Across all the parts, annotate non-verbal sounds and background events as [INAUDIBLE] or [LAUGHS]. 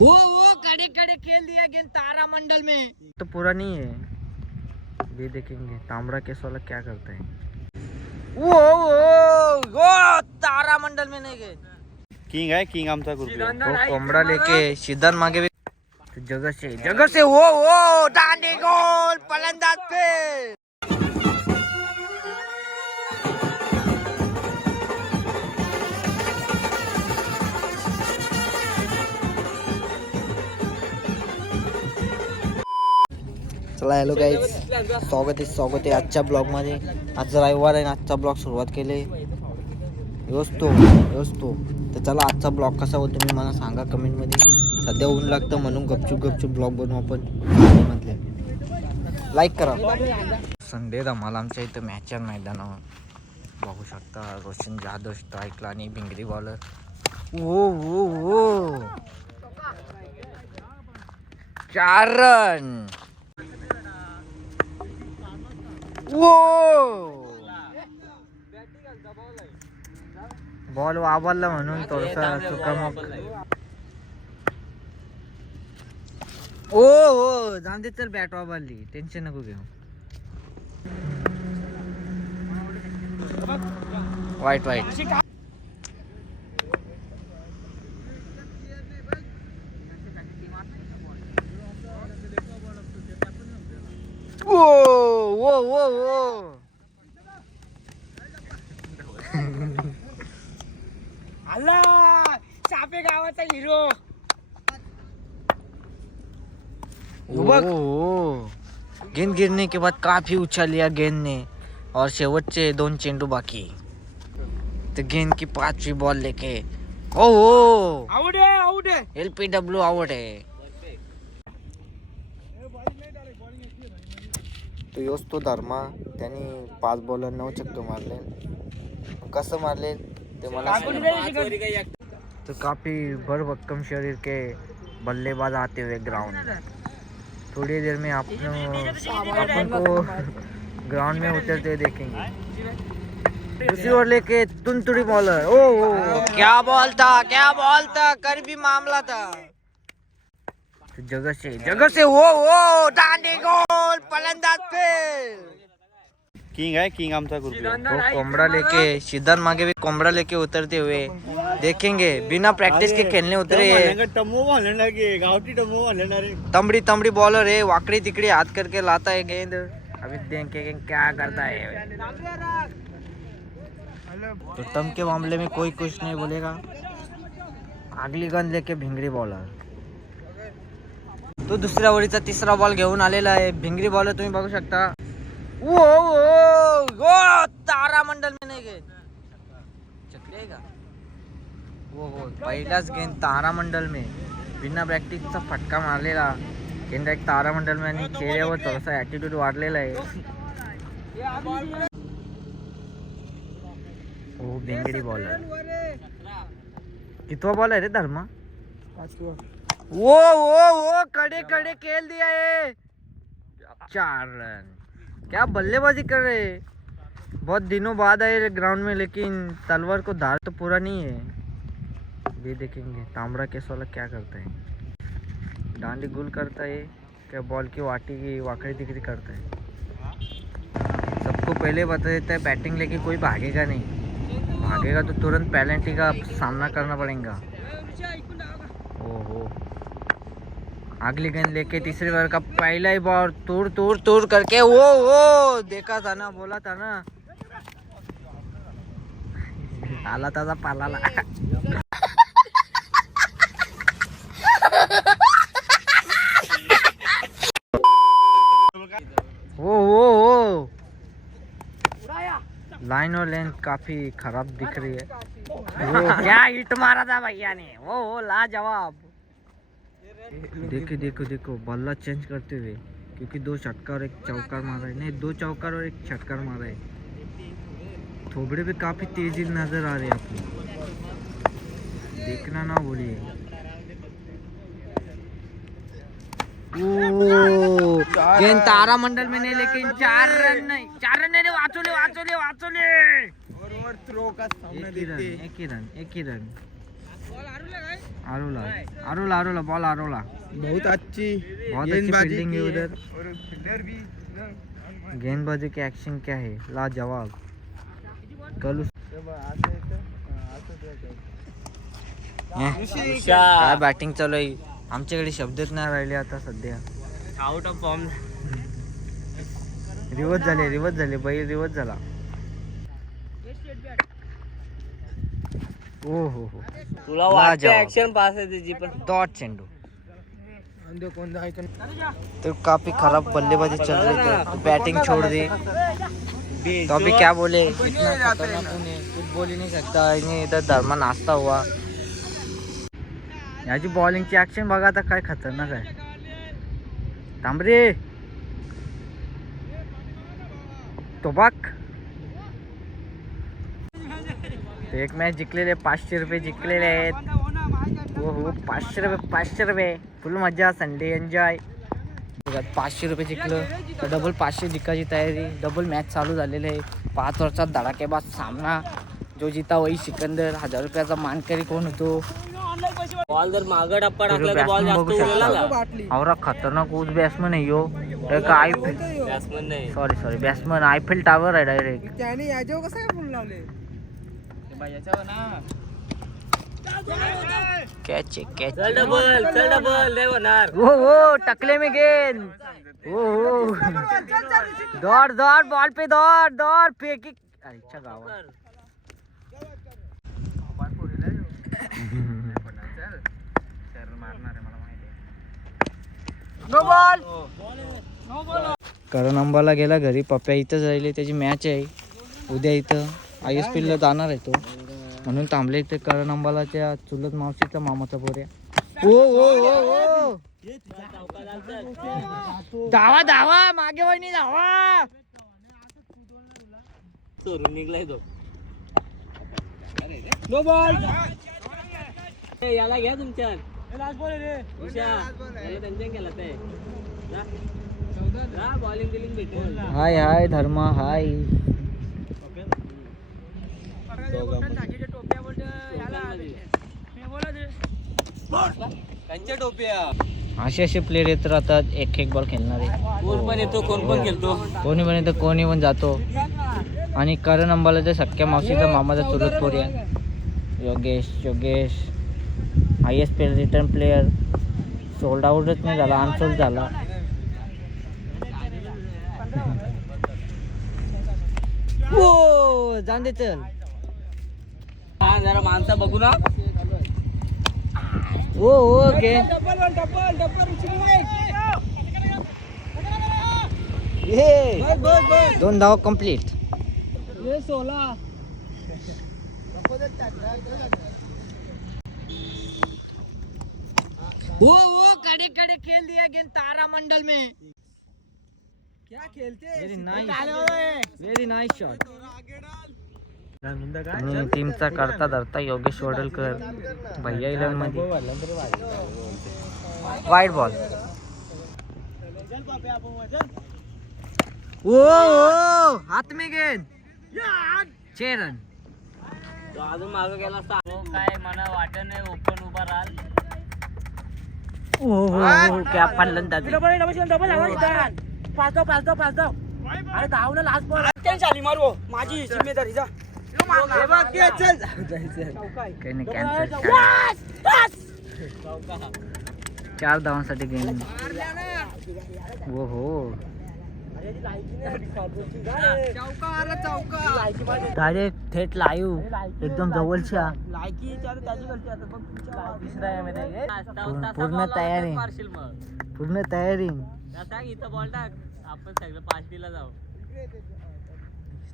वो वो कड़े कड़े खेल दिया गेंद तारा मंडल में। तो पूरा नहीं है। ये देखेंगे तांबड़ा केस वाला क्या करता है? वो वो वो तारा मंडल में नहीं गए किंग है किंग आमचा ग्रुप वो कोंबड़ा लेके सिद्धांत मांगे भी तो जगह से जगह से वो वो डांडी गोल फलंदाज पे। चला हॅलो गाईज स्वागत आहे स्वागत आहे आजच्या ब्लॉगमध्ये आज रविवार आहे आजचा ब्लॉग सुरुवात केली योच तो तर चला आजचा ब्लॉग कसा होतो तुम्ही मला सांगा कमेंटमध्ये सध्या ऊन लागतं म्हणून गपचूप गपचूप ब्लॉग बनवू आपण. म्हटलं लाईक करा. संडे धमाल आमच्या इथं मॅच आहे मैदानावर. बघू शकता रोशन जाधव स्ट्राईकला आणि भिंगरी बॉलर ओ ओ ओ. चार रन वो बॉल वावरला म्हणून थोडसा चुकामक. ओ हो जाऊन दे तर बॅट वाबरली टेन्शन नको घेऊ. वाईट वाईट ओ वो वो वो आला! चापे गावाचा हिरो ओ, ओ, गेंद गिरने के बाद काफी उछल लिया गेंद ने और शेवटचे दोन चेंडू बाकी. तो गेंद की पांचवी बॉल लेके. ओ ओ आउट आहे आउट आहे एल पी डब्ल्यू आउट आहे तो योच तो धर्मा त्यांनी पाच बॉलर नऊ चक्क मारले. कसं मारले ते मला तो काफ़ी बड़ भक्कम शरीर के बल्लेबाज आते हुए ग्राउंड थोड़ी देर में आप अपन को ग्राउंड [LAUGHS] में उतरते हुए देखेंगे। दूसरी ओर लेके तुनतुड़ी बॉलर ओ, ओ क्या बॉल था क्या बॉल था कर भी मामला था। तो जगह से जगह से वो वो किंग आहे किंग आमचा वो कोमड़ा लेके सिद्धांत मागे भी कोमड़ा लेके उतरते हुए. देखेंगे बिना प्रैक्टिस के खेलने उतरे. हैं तमड़ी तमड़ी बॉलर है वाकड़ी तिकड़ी हाथ करके लाता है गेंद. अभी देखेंगे क्या करता है. तो तम के मामले में कोई कुछ नहीं बोलेगा. अगली गेंद लेके भिंगरी बॉलर तो दुसऱ्या ओळीचा तिसरा बॉल घेऊन आलेला आहे. भिंगरी बॉलर तुम्ही बघू शकता. ओ ओ ओ तारा मंडल में नाही गेंद चकली आहे का। हो हो पहिलाच गेंद तारा मंडल में। बिना प्रॅक्टिसचा फटका मारलेला. गेंद एक तारा मंडल में आणि चेहऱ्यावर थोडासा ॲटिट्यूड वाढलेला आहे. ओ बेंगडी बॉलर कितवा बॉल आहे रे धर्मा? वो वो वो कड़े कड़े खेल दिया है चार रन क्या बल्लेबाजी कर रहे हैं? बहुत दिनों बाद आए ग्राउंड में, लेकिन तलवार को धार तो पूरा नहीं है। ये देखेंगे, तांबड़ा केस वाला क्या करता है। डांडी गुल करता है, क्या बॉल की वाटी की वाकड़ी दिखरी करता है। सबको पहले बता देता है बैटिंग लेके कोई भागेगा नहीं। भागेगा तो तुरंत पेनल्टी का सामना करना पड़ेगा। ओहो। अगली गेंद लेके तीसरे ओवर का पहला ही बॉल तोड़ तोड़ तोड़ करके वो वो देखा था ना, बोला था ना। आला ताज़ा पालाला ओ ओ ओ। लाइन और लेंथ काफ़ी खराब दिख रही है। वो क्या हिट मारा था भैया ने। वो वो लाजवाब। देखो देखो देखो बल्ला चेंज करते हुए क्योंकि दो छक्का और एक चौकार मारा है। नहीं दो चौकार और एक छक्कर मारा है। थोबड़े पे काफ़ी तेज़ी नज़र आ रही है आपको। देखना ना बोलिए गेंद तारा मंडल में नहीं लेकिन चार रन नहीं। चार रन नहीं रे, वाचवले वाचवले वाचवले बरोबर थ्रो का एक ही रन एक ही रन एक ही रन। आरोला आरोला आरोला बॉल आरोला. बहुत अच्छी बहुत अच्छी फील्डिंग है उधर। गेंदबाजी की एक्शन क्या है? लाजवाब। कल उस- काय? बॅटिंग चालू आहे? आमच्याकडे शब्दच नाही राहिले आता सध्या. आउट ऑफ फॉर्म रिवर्स झाले रिवर्स झाले बैल रिवर्स झाला. ओ हो हो तुला वाटते ऍक्शन पास आहे त्याची पण डॉट चेंडू। तो काफ़ी खराब बल्लेबाजी चल रही थी। तो बैटिंग छोड़ दी। तो अभी क्या बोले? इतना कुछ बोल ही नहीं सकता। इन्हें इधर धर्मा नाचता हुआ। याची बॉलिंगची ऍक्शन बघा आता काय खतरनाक आहे तांबरे। तो ते एक मॅच जिंकलेले पाचशे रुपये जिंकलेले आहेत. हो हो पाचशे रुपये पाचशे रुपये. फुल मजा संडे एन्जॉय पाचशे रुपये जिंकलं. तर डबल पाचशे जिंकायची तयारी. डबल मॅच चालू झालेली आहे. पाच वर्षात धडाकेबाज सामना. जो जिता वही सिकंदर. हजार रुपयाचा मानकरी कोण होतो? बॉल जर मागं टप्पा तुम्ही टाकला तर बॉल batsman जास्त बघू उडलेला शकता. औरा खतरनाक ऊस बॅट्समन आहे यो. एक आय बॅट्समन नाही. Sorry sorry batsman Eiffel tower आहे डायरेक्ट त्याने याच्यावर कसं काय फुल लावले? कॅच कॅच चल डबल चल डबल नाही होणार. हो हो टकले में गेंद हो हो. दौड़ दौड़ बॉल पे दौड़ दौड़ फेंकी अच्छा गावा. करण अंबाला गेला घरी. पप्प्या इथंच राहिले त्याची मॅच आहे. उद्या इथं. आय एस पीला जाणार आहे तो. म्हणून थांबले इथे करण अंबालाच्या चुलत मावशीचा मामाचा पोऱ्या ओ ओ ओ ओ. धावा धावा. मागे वहिनी धावा. चोरून निघलाय तो. नो बॉल याला घ्या तुमच्या. ते. हाय हाय धर्मा हाय. असे असे प्लेयर येत राहतात एक एक बॉल खेळणारे. कोण पण येतो कोण पण खेळतो. कोणी पण येतं कोणी पण जातो. आणि करण अंबालाच्या सख्या मावशीचा मामाचा चुलत पोऱ्या Yogesh Yogesh. I S P return player sold आउटच नाही झाला अनसोल्ड झाला. जाऊन दे चल. हा जरा माणसं बघू ना. ओ okay double one double double ये। बस बस बस। दोन धाव कंप्लीट ये सोला वो वो कड़े कड़े खेल दिया गेंद तारा मंडल में। क्या खेलते very nice very nice shot आणि टीमचा करता धरता योगेश वडलकर. भैया इलेवनमध्ये. वाईट बॉल. ओ ओ हात में गेंद. छह रन तो अजून मागं गेला काय मला वाटत नाही ओपन उभा राहाल ओ हो क्या फलंदाजी डबल डबल डबल पाच धाव पाच धाव पाच धाव अरे धाव ना लास्ट बॉल चाली मारू माझी जिम्मेदारी जा. काही नाही कॅन्सल चार धावांसाठी गेम हो हो डायरेक्ट थेट लाईव्ह एकदम जवळच्या पूर्ण- तयारी. पूर्ण तयारी आपण सगळं पार्टीला जाऊ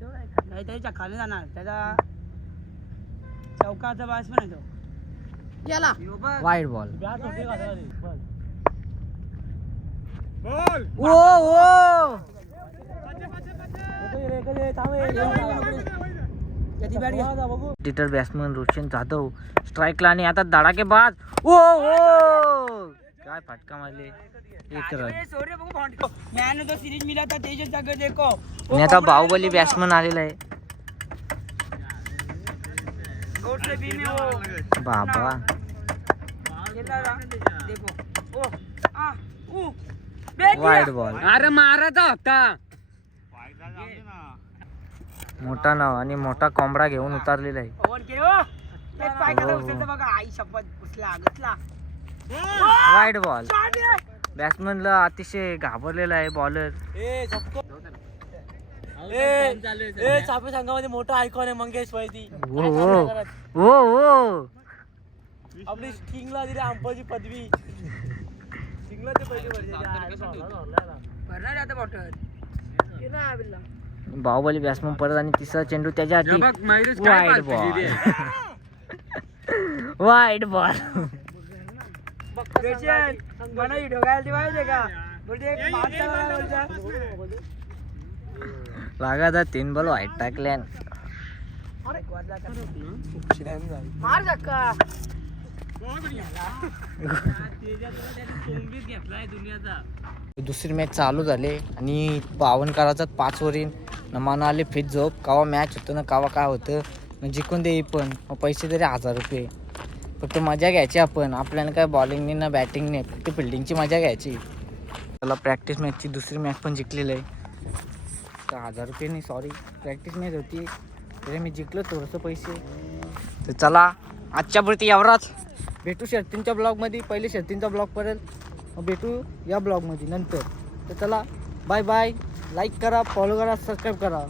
नाही त्याच्याखाली जाणार. त्याचा चौकाचा बास पण येतो याला. वाईट बॉल. ओ ओ. डिटर बॅट्समन रोशन जाधव स्ट्राईकला आणि आता धडाके बाद. ओ ओ. काय फटका मारले. एक रन मैंने तो सीरीज मिला था तेजस अगर देखो. आणि आता बाहुबली बॅट्समन आलेला आहे. में वो बाबा. वाईट बॉल अरे मारायचा होता मोठा नाव आणि मोठा कोंबडा घेऊन उतारलेला आहे. के हो एक पाय कसा हो. उचलतो बघा. आई शपथ उचला घुसला वाईट बॉल बॅट्समनला अतिशय घाबरलेला आहे बॉलर. ए चापे संघामध्ये मोठा आयकॉन आहे मंगेश वैदी. हो हो. हो हो. आपली स्टिंगला दिली अंपाची पदवी. ते पहिले बाहुबली बॅट्समन परत आणि तिसरा चेंडू त्याच्या हे काय वाईट बॉल वाईट बॉल मला व्हिडिओ काय ती माहितीये का? बोलते एक माणसाला बोलते, लागायचा तीन बॉल वाईट टाकल्यान. मार धक्का. [LAUGHS] दुसरी मॅच चालू झाले आणि बावन्न करायचा पाच वरील नमानं आले फिट झोप कावा मॅच होतं ना कावा काय होतं. मग जिंकून दे पण. मग पैसे तरी हजार रुपये. फक्त मजा घ्यायची आपण. आपल्याला काय बॉलिंगने ना बॅटिंगने फक्त फिल्डिंगची मजा घ्यायची. त्याला प्रॅक्टिस मॅचची दुसरी मॅच पण जिंकलेलं आहे. तर हजार रुपये नाही सॉरी प्रॅक्टिस मॅच होती. तरी मी जिंकलो थोडंसं पैसे. तर चला आजच्या पुरती एवढाच. भेटू शर्तींच्या ब्लॉगमध्ये पहिले शर्तींचा ब्लॉग परत. भेटू या ब्लॉगमध्ये नंतर. तर चला बाय बाय लाईक करा फॉलो करा सबस्क्राईब करा.